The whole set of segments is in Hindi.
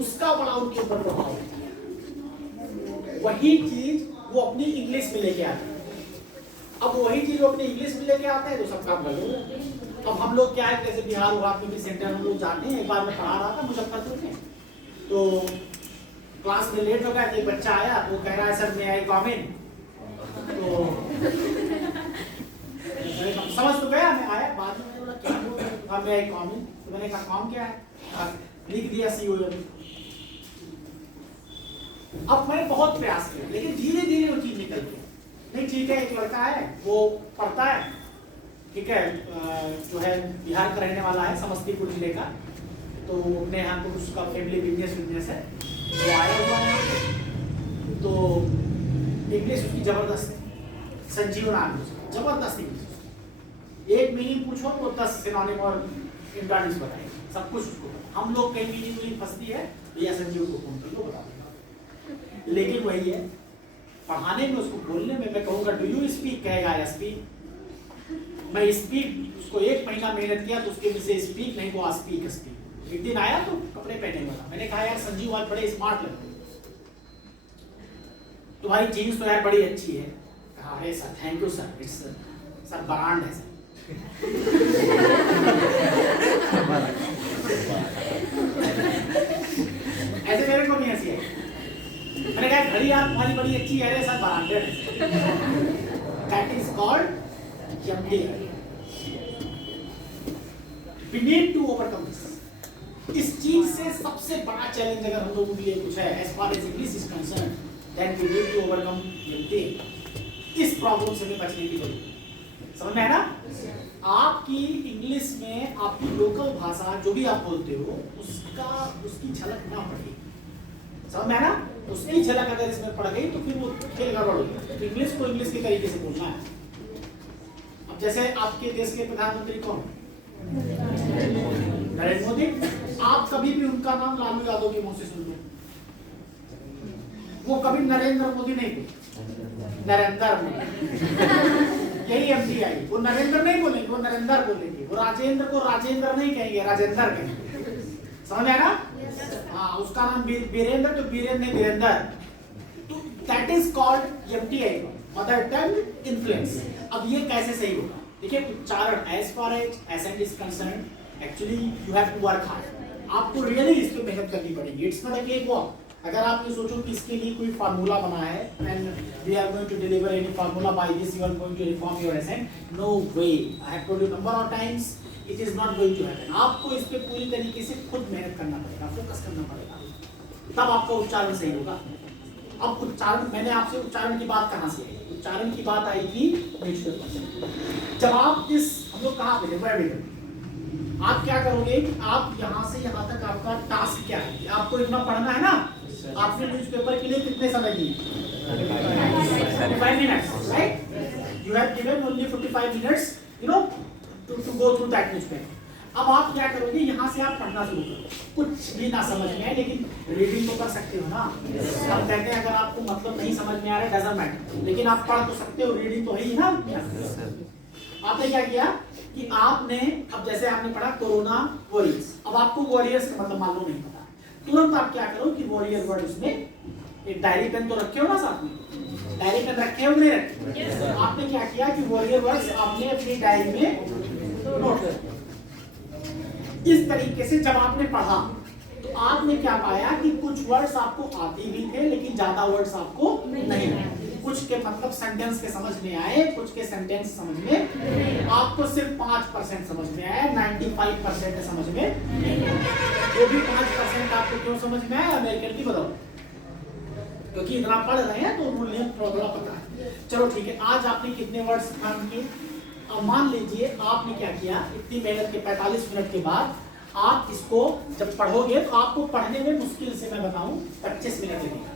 उसका बड़ा उनके ऊपर प्रभाव होता है। वही चीज वो अपनी इंग्लिश में लेके आते हैं। अब वही चीज वो अपनी इंग्लिश में लेके आते हैं तो सब काम गड़बड़। अब हम लोग क्या है, जैसे बिहार विभाग में भी सेंटर हम लोग जाते हैं। एक बार मैं पढ़ा रहा था मुजफ्फरपुर में, तो क्लास में लेट हो गया, एक बच्चा आया, वो कह रहा है सर मैं आई कॉमेंट, तो समझ तो गया, मैं आया बाद में, मैंने बोला क्या बोल रहा है, मैं आई कॉमेंट, तो मैंने कहा कॉम क्या है, लिख दिया COM। अब मैंने बहुत प्रयास किया, लेकिन धीरे धीरे वो चीज निकल गई। नहीं ठीक है, एक लड़का है वो पढ़ता है, ठीक है, जो है बिहार का रहने वाला है, समस्तीपुर जिले का, तो अपने यहाँ को उसका फैमिली बिजनेस है, वो आया हुआ है, तो इंग्लिश उसकी जबरदस्त है, संजीव नाम है उसका, जबरदस्त इंग्लिश। एक मीनिंग पूछो तो 10 सिनोनिम और इंटरनेम्स बताएंगे, सब कुछ उसको पता। हम लोग कई मीनिंग फंसती है, या संजीव को फोन कर लो बता देगा। लेकिन वही है, पढ़ाने में उसको बोलने में मैं कहूँगा डू यू स्पीक, कहेगा आई स्पीक। मैं स्पीक उसको 1 महीना मेहनत किया तो उसके से स्पीक नहीं को स्पीक स्पीक। एक दिन आया तो कपड़े पहने वाला, मैंने कहा यार संजीव आज बड़े स्मार्ट लगते तुम्हारी जीन्स तो यार बड़ी अच्छी है। कहा अरे sir thank you sir, it's sir brand है सर। ऐसे मेरे को नहीं हंसी आई। मैंने कहा घड़ी यार तुम्हारी बड़ी अच्छी है, अरे सर ब्रांडेड है। That is called jumpy. We need to overcome this. इस चीज से सबसे बड़ा चैलेंज अगर हम लोगों के लिए कुछ है, as far as English is concerned, then we need to overcome empty. इस प्रॉब्लम से हमें बचने की जरूरत है। समझ में है ना? आपकी इंग्लिश में आपकी लोकल भाषा जो भी आप बोलते हो उसकी झलक ना पड़े। समझ में है ना? उसकी झलक अगर इसमें पड़ गई तो फिर वो खेल गड़बड़ हो गया। इंग्लिश को इंग्लिश के तरीके से बोलना है। अब जैसे आपके देश के प्रधानमंत्री कौन? नरेंद्र मोदी। आप कभी भी उनका नाम लालू यादव के मुंह से सुन लो, वो कभी नरेंद्र मोदी नहीं बोले, नरेंद्र मोदी। यही MDI, वो नरेंद्र नहीं बोलेंगे, वो नरेंद्र बोलेंगे। वो राजेंद्र को राजेंद्र नहीं कहेंगे, राजेंद्र कहेंगे। समझ आया ना? हाँ, उसका नाम वीरेंद्र तो वीरेंद्र नहीं वीरेंद्र। तो that is called MDI, mother tongue influence. अब ये कैसे सही होगा? देखिए उच्चारण, as far as accent is concerned, actually you have to work hard. आपको रियली इस पे मेहनत करनी पड़ेगी। It's not a cake walk. अगर आप ये सोचो कि इसके लिए कोई फार्मूला बना है and we are going to deliver any formula by this you are going to reform your ascent, no way. I have told you number of times, it is not going to happen. आपको इस पे पूरी तरीके से खुद मेहनत करना पड़ेगा, फोकस करना पड़ेगा, तब आपका उच्चारण सही होगा। अब उच्चारण, मैंने आपसे उच्चारण की बात कहाँ से आई? उच्चारण की बात आई थी न्यूज़पेपर से। जब आप इस, हम लोग कहाँ पे थे, आप क्या करोगे? आप यहाँ से यहाँ तक आपका टास्क क्या है? आपको इतना पढ़ना है ना। आपने न्यूज़पेपर के लिए कितने समय दिए? 45 minutes, right? You have given only 45 minutes, you know, to go through that newspaper. अब आप क्या करोगे? यहाँ से आप पढ़ना शुरू करो। कुछ भी ना समझ में आए लेकिन रीडिंग तो कर सकते हो ना। हम कहते हैं अगर आपको मतलब नहीं समझ में आ रहा है डजंट मैटर, लेकिन आप पढ़ तो सकते हो, रीडिंग तो है ही ना। आपने क्या किया कि आपने, अब जैसे आपने पढ़ा कोरोना वॉरियर्स, अब आपको वॉरियर्स का मतलब मालूम नहीं पता, तुरंत आप क्या करो कि वॉरियर वर्ड उसमें एक डायरी पेन तो रखे हो ना साथ में, डायरी पेन रखे हो नहीं रखे? आपने क्या किया कि वॉरियर वर्ड्स आपने अपनी डायरी में नोट कर। इस तरीके से जब आपने पढ़ा तो आपने क्या पाया कि कुछ वर्ड्स आपको आते भी थे लेकिन ज्यादा वर्ड्स आपको नहीं आए। कुछ के मतलब सेंटेंस के समझ में आए, कुछ के सेंटेंस समझ में आपको सिर्फ 5% समझ में आया, 95% समझ में। जो भी 5% आपको क्यों समझ में आया अमेरिकन की बताओ, क्योंकि इतना पढ़ रहे हैं तो मूल्य थोड़ा पता है। चलो ठीक है, आज आपने कितने वर्ड्स ध्यान किए? अब मान लीजिए आपने क्या किया, इतनी मेहनत के 45 मिनट के बाद आप इसको जब पढ़ोगे तो आपको पढ़ने में मुश्किल से मैं बताऊं 25 मिनट लगेगा।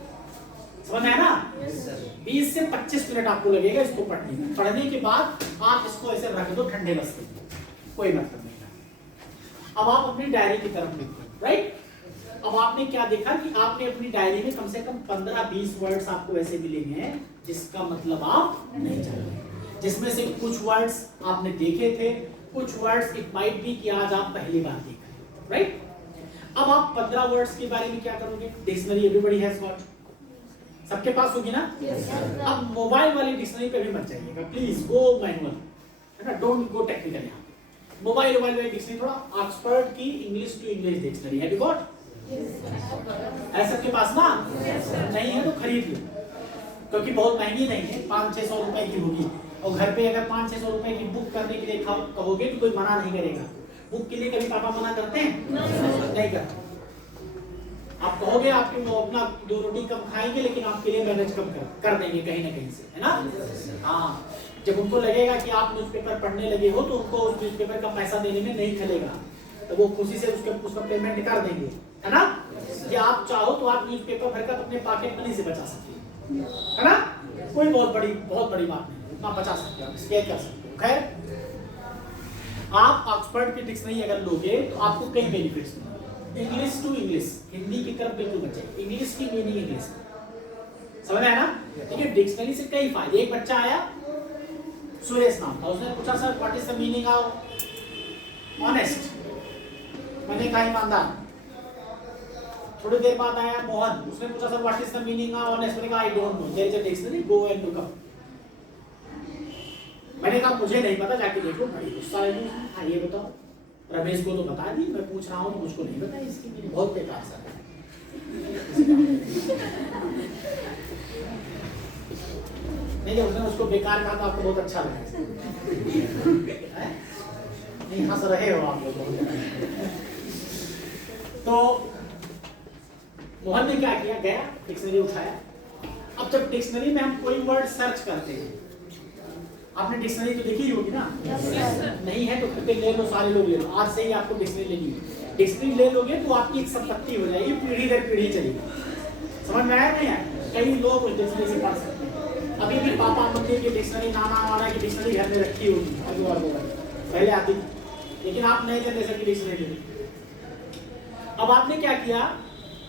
समझ में आया ना? 20 से 25 मिनट आपको लगेगा इसको पढ़ने में। पढ़ने के बाद आप इसको ऐसे रख दो ठंडे बस में, कोई मतलब नहीं। अब आप अपनी डायरी की तरफ देखो, राइट? अब आपने क्या देखा कि आपने अपनी डायरी में कम से कम 15-20 वर्ड्स आपको ऐसे मिलेंगे हैं जिसका मतलब आप नहीं जानते, जिसमें से कुछ वर्ड्स आपने देखे थे, कुछ वर्ड्स इट माइट बी कि आज आप पहली बार देख रहे हैं, राइट? अब आप 15 वर्ड्स के बारे में क्या करोगे? डिक्शनरी एवरीबॉडी हैज गॉट, सबके पास होगी ना? अब मोबाइल वाली डिक्शनरी पे भी मत जाइएगा प्लीज, गो मैनुअल, है ना, डोंट गो टेक्निकल। यहाँ मोबाइल वाली डिक्शनरी थोड़ा ऑक्सफोर्ड की इंग्लिश टू इंग्लिश डिक्शनरी है, गॉट है सबके पास ना? नहीं है तो खरीद लो, क्योंकि बहुत महंगी नहीं है, 500-600 रुपए की होगी। और घर पे अगर 500-600 रुपए की बुक करने के लिए कहोगे तो कोई मना नहीं करेगा। बुक के लिए कभी पापा मना करते हैं? नहीं करते। आप कहोगे आपके वो अपना 2 रोटी कम खाएंगे लेकिन आपके लिए मैनेज कम कर देंगे कहीं ना कहीं से, है ना? हाँ, जब उनको लगेगा कि आप न्यूज़पेपर पढ़ने लगे हो तो उनको उस न्यूज़पेपर का पैसा देने में नहीं चलेगा, तो वो खुशी से उसका पेमेंट कर देंगे, है ना? कि आप चाहो तो आप न्यूज़पेपर भरकर अपने पॉकेट मनी से बचा सकते हो, है ना? कोई बहुत बड़ी बात नहीं, उतना बचा सकते हो, इसके कर सकते हो। खैर, आप ऑक्सफोर्ड की डिक्शनरी अगर लोगे तो आपको कई बेनिफिट्स मिलेंगे। इंग्लिश टू इंग्लिश, हिंदी की तरफ बिल्कुल बचे, इंग्लिश की मीनिंग इंग्लिश, समझ में आया ना? ठीक है, डिक्शनरी से कई फायदे। एक बच्चा आया, सुरेश नाम था, उसने पूछा sir what is the meaning of honest, मैंने कहा ईमानदार। थोड़ी देर बाद आया मोहन, उसने पूछा sir what is the meaning of honest, मैंने कहा I don't know, there is a dictionary, go and look up. मैंने कहा मुझे नहीं पता, जाके देखो। बड़ी गुस्सा आई, हाँ ये बताओ। रमेश को तो बता दी, मैं पूछ रहा हूँ मुझको नहीं पता इसकी मीनिंग, बहुत बेकार सा है। नहीं, जब उसने उसको बेकार कहा तो आपको बहुत अच्छा लगा? नहीं, हंस रहे हो आप लोग। तो मोहन ने क्या किया, गया डिक्शनरी उठाया। अब जब डिक्शनरी में हम कोई वर्ड सर्च करते हैं, आपने डिक्शनरी तो देखी होगी ना? नहीं है तो फिर ले लो, सारे लोग ले लो, आज से ही आपको डिक्शनरी लेनी है। डिक्शनरी ले लोगे तो आपकी एक संपत्ति हो जाएगी, पीढ़ी दर पीढ़ी चलेगी। समझ में आया नहीं आया? कई लोग उस डिक्शनरी से पढ़ सकते हैं। अभी भी पापा मम्मी की डिक्शनरी, नाना वाला की डिक्शनरी घर में रखी होगी, अभी और पहले आती थी, लेकिन आप नए जनरेशन की डिक्शनरी ले। अब आपने क्या किया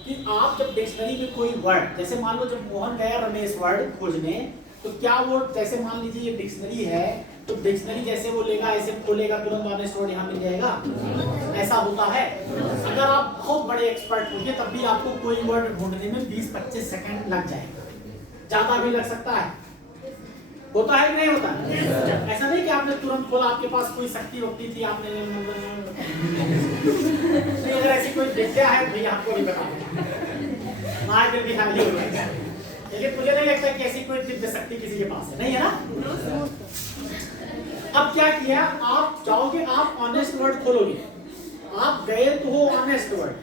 कि आप जब डिक्शनरी में कोई वर्ड, जैसे मान लो जब मोहन गया रमेश वर्ड खोजने, तो क्या वो, जैसे मान लीजिए ये डिक्शनरी है, तो डिक्शनरी जैसे वो लेगा ऐसे खोलेगा तुरंत ऑनेस्ट वर्ड यहाँ मिल जाएगा? ऐसा होता है? अगर आप बहुत बड़े एक्सपर्ट होंगे तब भी आपको कोई वर्ड ढूंढने में 20-25 सेकंड लग जाएगा, ज्यादा भी लग सकता है। होता है कि नहीं होता? ऐसा नहीं कि आपने तुरंत खोला, आपके पास कोई शक्ति वक्ति थी, आपने नहीं, अगर ऐसी कोई विद्या है तो आपको नहीं बता, मार के भी हावी हो जाएगा। लेकिन मुझे नहीं लगता कि ऐसी कोई दिव्य शक्ति किसी के पास है, नहीं है ना? अब क्या किया, आप जाओगे, आप ऑनेस्ट वर्ड खोलोगे, आप गए तो हो ऑनेस्ट वर्ड,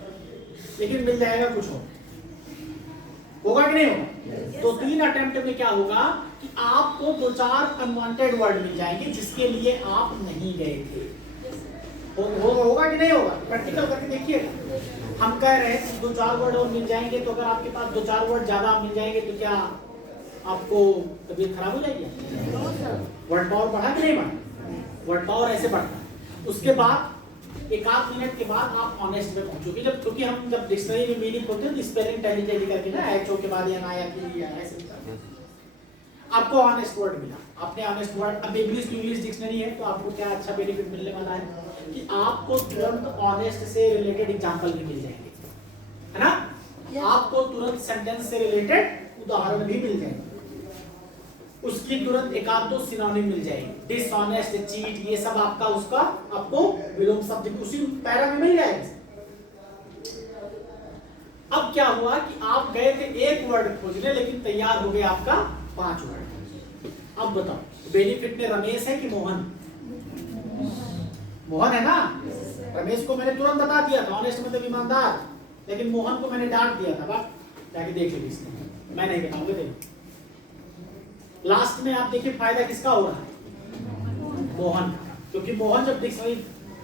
लेकिन मिल जाएगा कुछ और, होगा कि नहीं होगा? तो 3 अटेम्प्ट में क्या होगा कि आपको 2-4 अनवांटेड वर्ड मिल जाएंगे जिसके लिए आप नहीं गए थे। होगा कि नहीं होगा? प्रैक्टिकल करके देखिएगा। हम कह रहे हैं 2-4 वर्ड और मिल जाएंगे, तो अगर आपके पास 2-4 वर्ड ज्यादा मिल जाएंगे तो क्या आपको तबीयत खराब हो जाएगी? वर्ड पावर बढ़ा कि नहीं बढ़ा? वर्ड पावर ऐसे बढ़ता है। उसके बाद 1-8 मिनट के बाद आप ऑनेस्ट में पहुंचोगे, जब क्योंकि हम जब डिक्शनरी में मीनिंग होते हैं तो स्पेलिंग टैली करके ना, एच ओ के बाद एन आया कि ऐसे आपको ऑनेस्ट वर्ड मिला, आपने ऑनेस्ट वर्ड। अब इंग्लिश टू इंग्लिश डिक्शनरी है तो आपको क्या अच्छा बेनिफिट मिलने वाला है कि आपको तुरंत ऑनेस्ट से रिलेटेड एग्जांपल भी मिल जाएंगे, है ना? आपको तुरंत सेंटेंस से रिलेटेड उदाहरण भी मिल जाएंगे, उसकी तुरंत 1-2 सिनोनिम मिल जाएंगे, डिसऑनेस्ट, चीट, ये सब आपका उसका आपको विलोम शब्द उसी पैरा में मिल जाएगा। अब क्या हुआ कि आप गए थे 1 वर्ड खोजने, लेकिन तैयार हो गया आपका 5 वर्ड। अब बताओ बेनिफिट में रमेश है कि मोहन? मोहन है ना? रमेश को मैंने तुरंत बता दिया था ऑनेस्ट मतलब ईमानदार, लेकिन मोहन को मैंने डांट दिया था, बात जाके देख लीजिए, इसने मैं नहीं बताऊंगा। देखिए लास्ट में आप देखिए फायदा किसका हो रहा है? मोहन, क्योंकि मोहन जब डिक्शनरी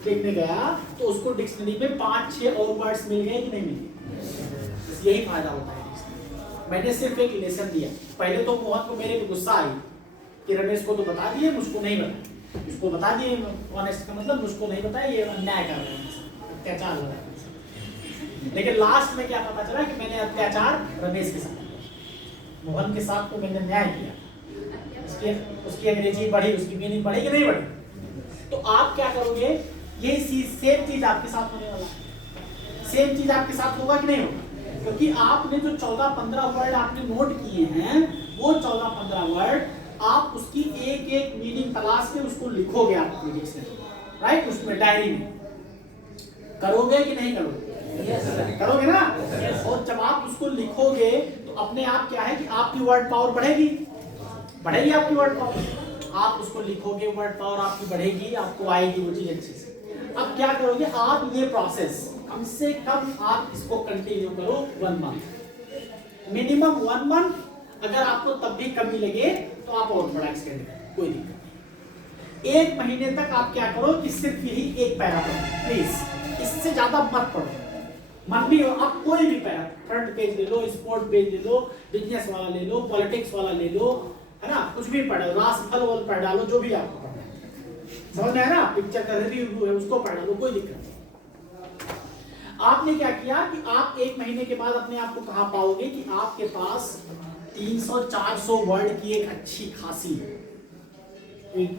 देखने गया तो उसको डिक्शनरी में 5-6 और वर्ड्स मिल गए कि नहीं मिले? यही फायदा होता है। मैंने सिर्फ एक लेसन दिया। पहले तो मोहन को मेरे पे गुस्सा आई कि रमेश को तो बता दिए, मुझको नहीं बताया, उसको बता दिए ऑनेस्ट का मतलब, मुझको नहीं बताया, ये अन्याय कर रहे हैं, अत्याचार हो रहा है। लेकिन लास्ट में क्या पता चला कि मैंने अत्याचार रमेश के साथ, मोहन के साथ तो मैंने न्याय किया। उसकी अंग्रेजी बढ़ी, उसकी मीनिंग बढ़ी कि नहीं बढ़ी? तो आप क्या करोगे, ये सेम चीज आपके साथ होने वाला है। सेम चीज आपके साथ होगा कि नहीं होगा? क्योंकि आपने जो 14-15 वर्ड आपने नोट किए हैं, वो 14-15 वर्ड आप उसकी एक एक मीनिंग तलाश के उसको लिखोगे आप डिक्शनरी, राइट? उसमें डायरी में करोगे कि नहीं करोगे? करोगे ना? और जब आप उसको लिखोगे तो अपने आप क्या है कि आपकी वर्ड पावर बढ़ेगी, बढ़ेगी आपकी वर्ड पावर। आप उसको लिखोगे, वर्ड पावर आपकी बढ़ेगी, आपको आएगी वो चीज अच्छे से। अब क्या करोगे आप, ये प्रोसेस कम से कम आप इसको कंटिन्यू करो 1 मंथ, मिनिमम 1 मंथ। अगर आपको तब भी कमी लगे तो आप और बड़ा एक्सटेंड करें, कोई दिक्कत नहीं। 1 महीने तक आप क्या करो कि सिर्फ यही एक पैरा पढ़ो प्लीज, इससे ज्यादा मत पढ़ो। मन भी हो आप कोई भी पैरा, फ्रंट पेज ले लो, स्पोर्ट पेज ले लो, बिजनेस वाला ले लो, पॉलिटिक्स वाला ले लो, है ना? कुछ भी पढ़ो, राशिफल वाला पढ़ डालो, जो भी आपको पढ़ना है, समझ में है ना? पिक्चर का रिव्यू है उसको पढ़ डालो, कोई दिक्कत नहीं। आपने क्या किया कि आप 1 महीने के बाद अपने आप को कहां पाओगे कि आपके पास 300-400 वर्ड की एक अच्छी खासी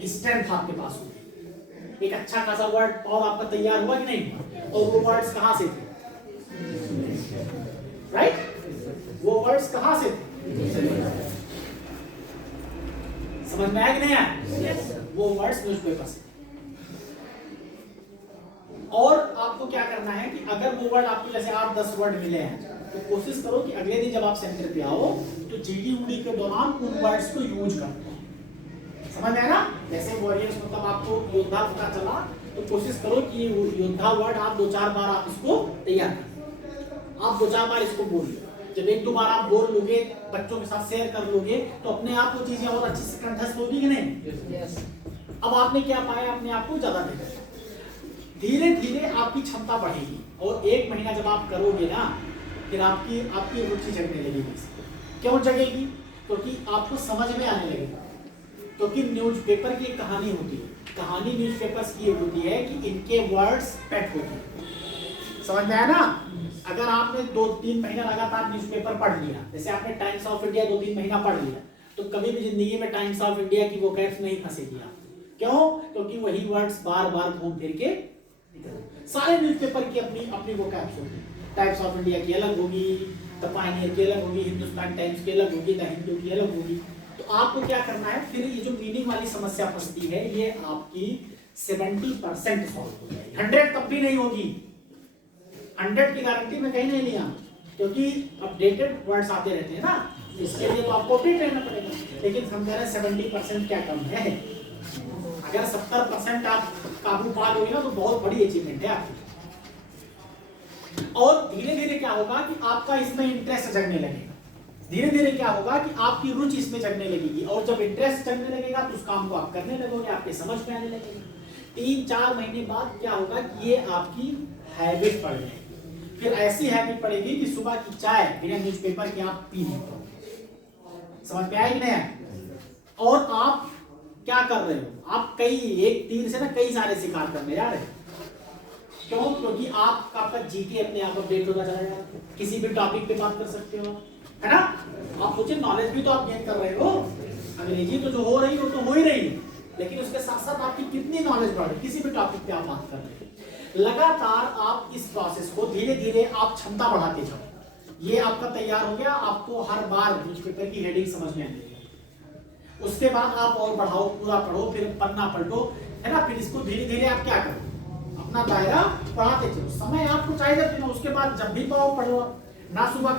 स्ट्रेंथ आपके पास होगी, एक अच्छा खासा वर्ड और आपका तैयार हुआ कि नहीं? और वो वर्ड्स कहां से थे? राइट? वो वर्ड्स कहां से थे? समझ में आया कि नहीं आया? वो वर्ड्स न्यूज़पेपर से। और आपको क्या करना है कि अगर वो वर्ड आपको जैसे 8-10 वर्ड मिले हैं तो कोशिश करो कि अगले दिन जब आप सेंटर पे आओ तो जीडी उडी के दौरान उन वर्ड्स को यूज करो। समझ में आया ना? जैसे वॉरियर्स मतलब आपको योद्धा पता चला तो कोशिश करो कि योद्धा वर्ड आप 2-4 बार आप इसको तैयार करो, आप 2-4 बार इसको बोल लो। जब 1-2 बार आप बोल लोगे, बच्चों के साथ शेयर कर लोगे तो अपने आप वो चीजें और अच्छी से कंठस्थ होगी कि नहीं? अब आपने क्या पाया, अपने आप को ज्यादा देखा, धीरे धीरे आपकी क्षमता बढ़ेगी। और 1 महीना जब आप करोगे ना, फिर आपकी रुचि जगने लगेगी। क्यों जगेगी? क्योंकि आपको समझ में आने लगेगा। क्योंकि न्यूज़पेपर की एक कहानी होती है, कहानी न्यूज़पेपर्स की होती है कि इनके वर्ड्स पेट होते हैं। समझ में आया ना? अगर आपने 2-3 महीना लगातार न्यूज़पेपर पढ़ लिया, जैसे आपने टाइम्स ऑफ इंडिया 2-3 महीना पढ़ लिया, तो कभी भी जिंदगी में टाइम्स ऑफ इंडिया की वोकैब्स नहीं फंसेगी आप। क्यों? क्योंकि वही वर्ड्स बार बार घूम फिर के सारे न्यूज़पेपर की अपनी अपनी वोकैब्स होगी। टाइम्स ऑफ इंडिया की अलग होगी, द पायनियर की अलग होगी, हिंदुस्तान टाइम्स की अलग होगी, द हिंदू की अलग होगी। तो आपको क्या करना है, फिर ये जो मीनिंग वाली समस्या फंसती है ये आपकी 70% सॉल्व हो जाएगी। 100 तब भी नहीं होगी, 100 की गारंटी मैं कहीं नहीं लिया, क्योंकि अपडेटेड वर्ड्स आते रहते हैं ना, इसके लिए तो आपको अपडेट रहना पड़ेगा। लेकिन हम कह रहे हैं 70% क्या कम है? अगर 70% आप काबू पा लोगे ना तो बहुत बड़ी अचीवमेंट है आपकी। और धीरे धीरे क्या होगा कि आपका इसमें इंटरेस्ट जगने लगेगा। धीरे धीरे क्या होगा कि आपकी रुचि इसमें जगने लगेगी, और जब इंटरेस्ट जगने लगेगा तो उस काम को आप करने लगोगे, आपके समझ में आने लगेगा। 3-4 महीने बाद क्या होगा कि ये आपकी हैबिट पड़ जाएगी। फिर ऐसी हैबिट पड़ेगी कि सुबह की चाय बिना न्यूज़पेपर के आप पी नहीं पाओगे। समझ में आया कि नहीं? और आप क्या कर रहे हो, आप एक तीर से ना कई सारे शिकार करने जा रहे हो। क्यों? क्योंकि आपका जीके अपने आप अपडेट होता चला जाएगा, किसी भी टॉपिक पे बात कर सकते हो, है ना? आप सोचिए, नॉलेज भी तो आप गेन कर रहे हो, अंग्रेजी तो जो हो रही हो तो हो ही रही है, लेकिन उसके साथ साथ आपकी कितनी नॉलेज बढ़ रही, किसी भी टॉपिक पे आप बात कर रहे हो। लगातार आप इस प्रोसेस को धीरे धीरे आप क्षमता बढ़ाते जाओ। ये आपका तैयार हो गया, आपको हर बार न्यूज़पेपर की हेडिंग समझ में आने लगेगी। उसके बाद आप और बढ़ाओ, पूरा पढ़ो, फिर पन्ना पलटो, है ना? फिर इसको धीरे धीरे आप क्या करो, अपना दायरा बढ़ाते चलो। समय आपको चाहिए, उसके बाद जब भी पाओ पढ़ो, ना सुबह का